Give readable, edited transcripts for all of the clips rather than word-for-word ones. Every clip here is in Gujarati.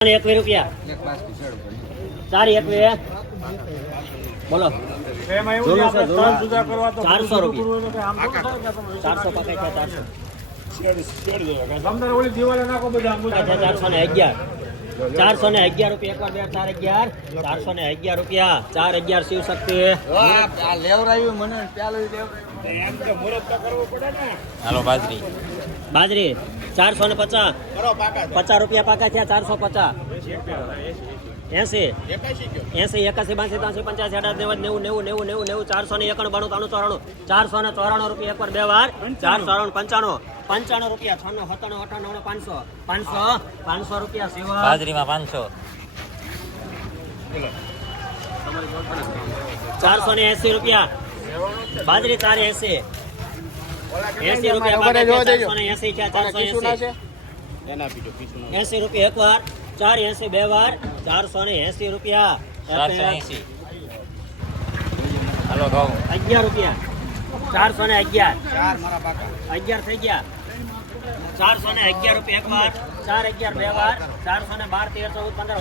21 રૂપિયા સારી 21 બોલો 400 રૂપિયા 400 પકાય છે 411 રૂપિયા એકવાર બે 411 રૂપિયા 411 શિવ શક્તિ હાલો બાજરી 450 50 રૂપિયા પાકા થયા 450 80 81 82 83 85 90 491 494 રૂપિયા એકવાર બે વાર 495 95 રૂપિયા 96 97 98 500 500 રૂપિયા સેવા બાજરીમાં 500 480 રૂપિયા બાજરી 480 80 રૂપિયા 480 80 રૂપિયા એકવાર 480 બે વાર 480 રૂપિયા 480 હાલો ઘઉં 11 રૂપિયા 411 11 થઈ ગયા 411 રૂપિયા એક વાર 411 બે વાર 412 13 14 15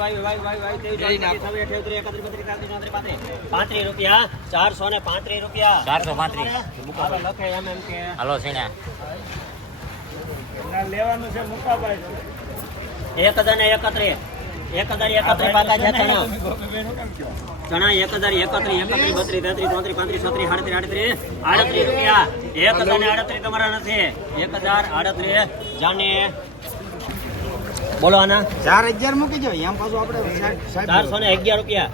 16 17 18 19 20 21 22 23 24 25 35 રૂપિયા 435 રૂપિયા 435 લખે એમ કે હાલો સીણા લેવાનું છે મુકાભાઈ 1031 1031 પાકા છે ચણા 1031 32 33 34 35 36 રૂપિયા 1038 તમારા નથી 1038 જાને બોલો આના 4011 મૂકી દો એમ પાછું આપણે 411 રૂપિયા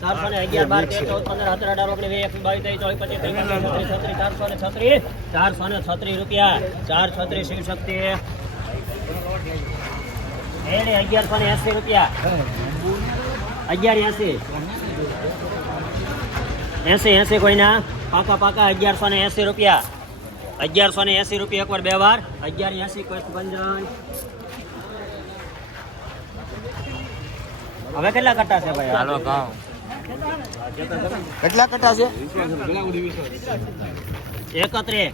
411 12 13 14 15 18 19 20 22 23 24 25 436 રૂપિયા 436 શિવ શક્તિ 1180 રૂપિયા 1180 કોઈના પાકા 1180 રૂપિયા 1180 રૂપિયા એકવાર બે વાર 1180 કષ્ટભંજન હવે કેટલા કટ્ટા છે ભાઈ હાલો ઘઉં કેટલા કટા છે 31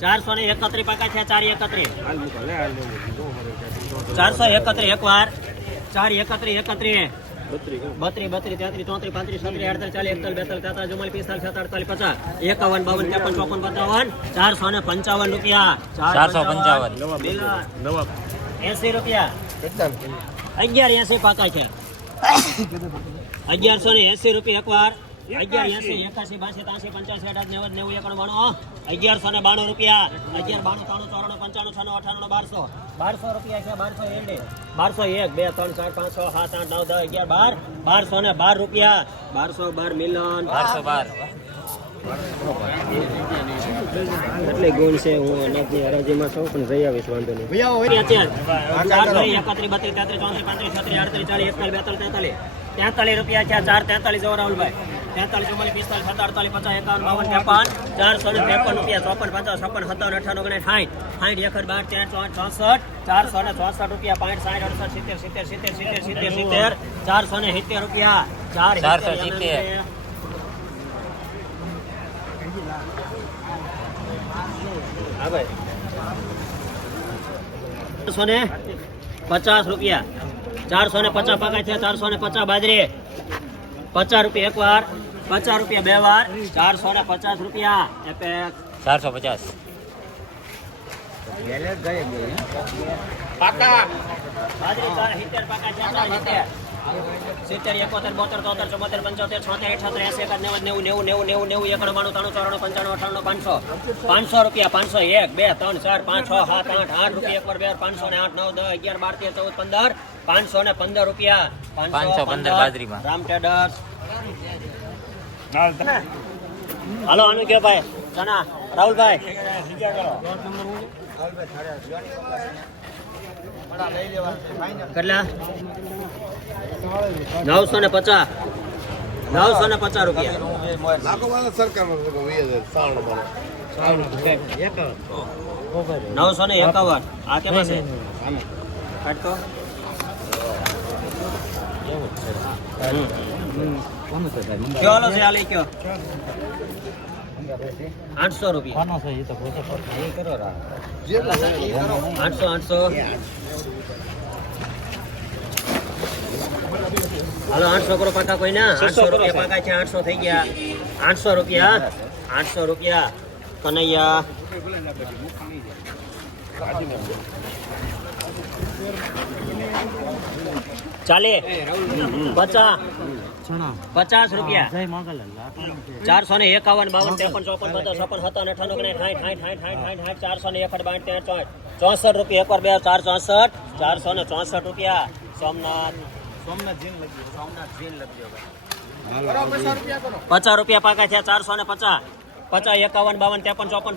431 પાકા છે 431 431 એકવાર 431 32 33 34 35 37 38 40 41 42 43 44 45 51 52 53 54 રૂપિયા 80 રૂપિયા 1180 પાકા છે 1180 રૂપિયા એકવાર 1180 81 82 83 85 88 90 91 92 1192 રૂપિયા 1192 93 94 55 96 58 1200 1200 રૂપિયા છે 1201 2 3 4 5 6 7 8 9 10 11 12 1212 રૂપિયા 1212 મિલન 1212 એટલે ગુણ છે હું અનાજની હરાજીમાં છું પણ જઈ આવીશ વાંધો નહીં 43 રૂપિયા છે 443 જો રાહુલભાઈ 43 44 45 47 48 50 54 રૂપિયા 54 55 57 58 59 60 61 62 63 64 464 રૂપિયા 65 60 68 70 70 રૂપિયા 470 હા ભાઈ 450 રૂપિયા 450 પાકા છે 450 બાજરી 50 રૂપિયા એક વાર 50 રૂપિયા બે વાર 450 રૂપિયા એપેક્સ 450 પાકા બાજરી 70 પાકા છે 70 71 72 73 74 75 76 87 88 90 500 રૂપિયા 501 2 3 4 5 6 7 8 8 રૂપિયા એકવાર 508 9 10 11 12 13 14 15 515 રૂપિયા 515 બાજરીમાં રામ ટ્રેડર્સ હાલો આનું કે ભાઈ ચણા રાહુલભાઈ કેટલા 950 રૂપિયા નવસો ને 51 આ કેમાં છે કાઢતો કયો હાલો છે આ લઈ કયો 800 રૂપિયા 800 હાલો 800 કરો પાકા કોઈના 800 રૂપિયા પાકા છે 800 થઈ ગયા 800 રૂપિયા 800 રૂપિયા કનૈયા ચાલે 50 રૂપિયા 451 52 53 54 55 57 58 રૂપિયા એકવાર 464 રૂપિયા સોમનાથ 50 રૂપિયા પાકા છે 450 50 51 52 53 54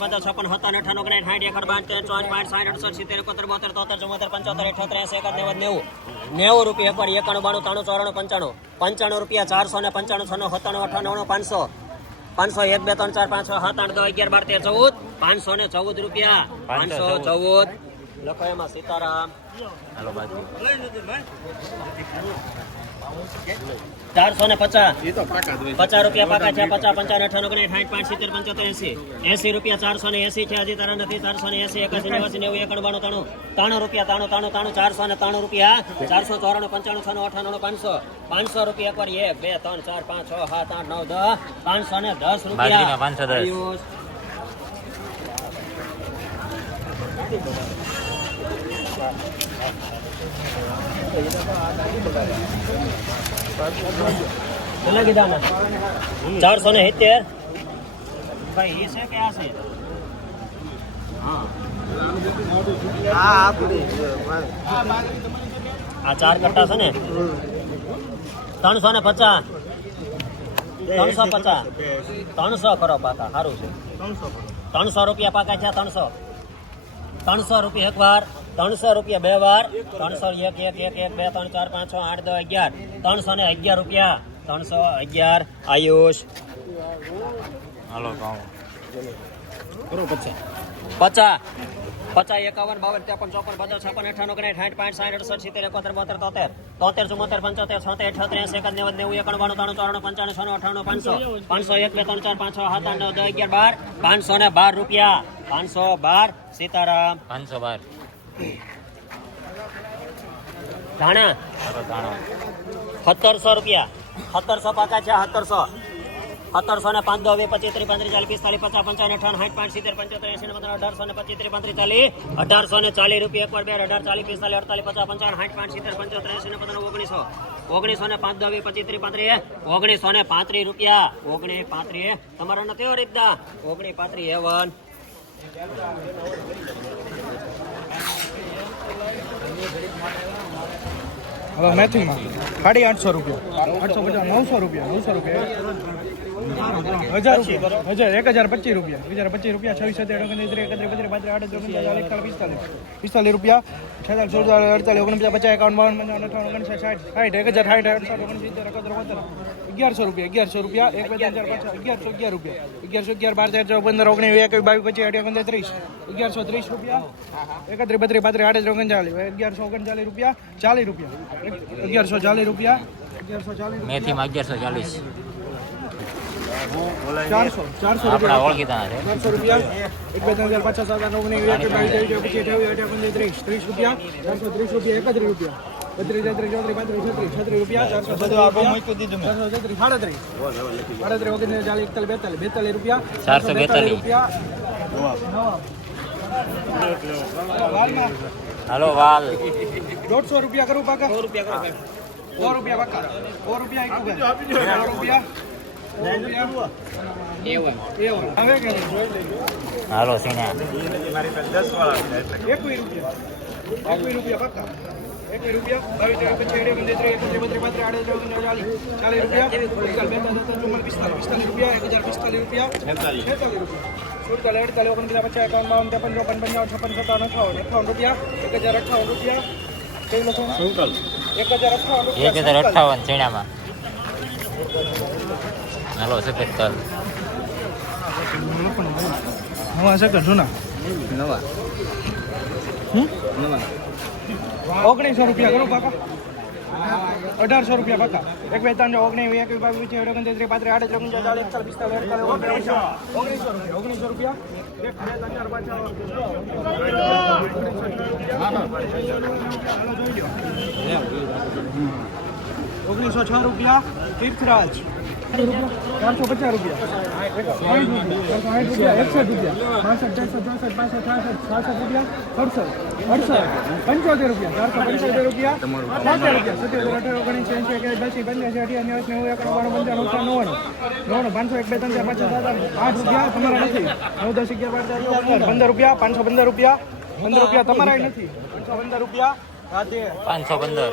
55 57 58 90 રૂપિયા એકવાર 91 92 93 94 95 રૂપિયા 495 96 97 98 500 1 2 3 4 5 6 7 8 9 11 12 13 14 514 રૂપિયા 514 લખો એમાં સીતારામ હાલો બાજરી 450 50 રૂપિયા પાકા છે 50 55 58 59 60 65 70 75 80 રૂપિયા 480 છે હજી તારા નથી 480 81 89 91 92 93 રૂપિયા 93 493 રૂપિયા 494 95 96 98 500 રૂપિયા એકવાર 1 2 3 4 5 6 7 8 9 10 510 રૂપિયા બાજરીમાં 510 કેટલા કીધા ના 470 ભાઈ એ છે કે આ છે આ 4 કટ્ટા છે ને 350 350 કરો પાકા સારું છે 300 રૂપિયા પાકા છે 300 રૂપિયા એકવાર 300 રૂપિયા બે વાર 300 1 1 1 1 2 3 4 5 6 8 10 11 311 રૂપિયા 311 આયુષ હાલો કહું 50 51 52 53 54 55 56 58 59 60 65 60 71 72 73 74 75 76 77 80 81 90 91 92 93 94 95 96 98 500 501 2 3 4 5 6 7 8 9 10 11 12 512 રૂપિયા 512 સીતારામ 512 ધાણા હાલો ધાણો 1700 રૂપિયા 1700 પાકા છે 1700 1700 ને 5 2 25 30 35 40 50 55 58 65 75 80 90 1840 રૂપિયા એકવાર 2 18 40 45 48 50 55 60 55 60 85 ને 5 2 25 30 35 1935 રૂપિયા 1935 તમારો નથી હો રીતના 1935 એવન હવે મેથીમાં 850 રૂપિયા 850 900 રૂપિયા 900 રૂપિયા 1000 રૂપિયા 1025 રૂપિયા 1025 રૂપિયા 26 27 29 30 31 32 33 45 રૂપિયા 46 48 49 50 1100 રૂપિયા 1100 રૂપિયા 1 2 3 4 5 1111 રૂપિયા 1111 12 13 14 15 19 22 25 રૂપિયા 31 32 રૂપિયા 40 રૂપિયા 1140 રૂપિયા 1140 મેથીમાં 1140 400 આપણા ઓળખીતા છે 400 રૂપિયા 1 2 3 4 5 6 7 8 9 30 રૂપિયા 430 રૂપિયા 31 રૂપિયા 32 33 રૂપિયા 433 42 રૂપિયા 442 હાલો વાલ 150 રૂપિયા કરું પાકા 100 રૂપિયા પાકા 100 રૂપિયા 1 રૂપિયા હવે કે હાલો સીના 21 રૂપિયા પાકા 21 રૂપિયા 22 રૂપિયા 45 રૂપિયા 46 રૂપિયા 1058 ચીણામાં હાલો સફેદ તલ નવા સેકન્ડ જૂના નવા 1900 રૂપિયા કરો પાકા 1800 રૂપિયા પાકા 1 2 3 19 19 રૂપિયા 1 1906 રૂપિયા તીર્થરાજ 450 રૂપિયા 60 રૂપિયા 61 રૂપિયા 62 63 64 65 66 રૂપિયા 68 75 રૂપિયા 475 રૂપિયા 70 રૂપિયા 77 18 19 80 81 82 83 90 91 92 93 501 2 3 4 5 6 7 8 રૂપિયા તમારા નથી 9 10 11 12 15 રૂપિયા 515 રૂપિયા 15 રૂપિયા તમારા નથી 515 રૂપિયા રાધે 515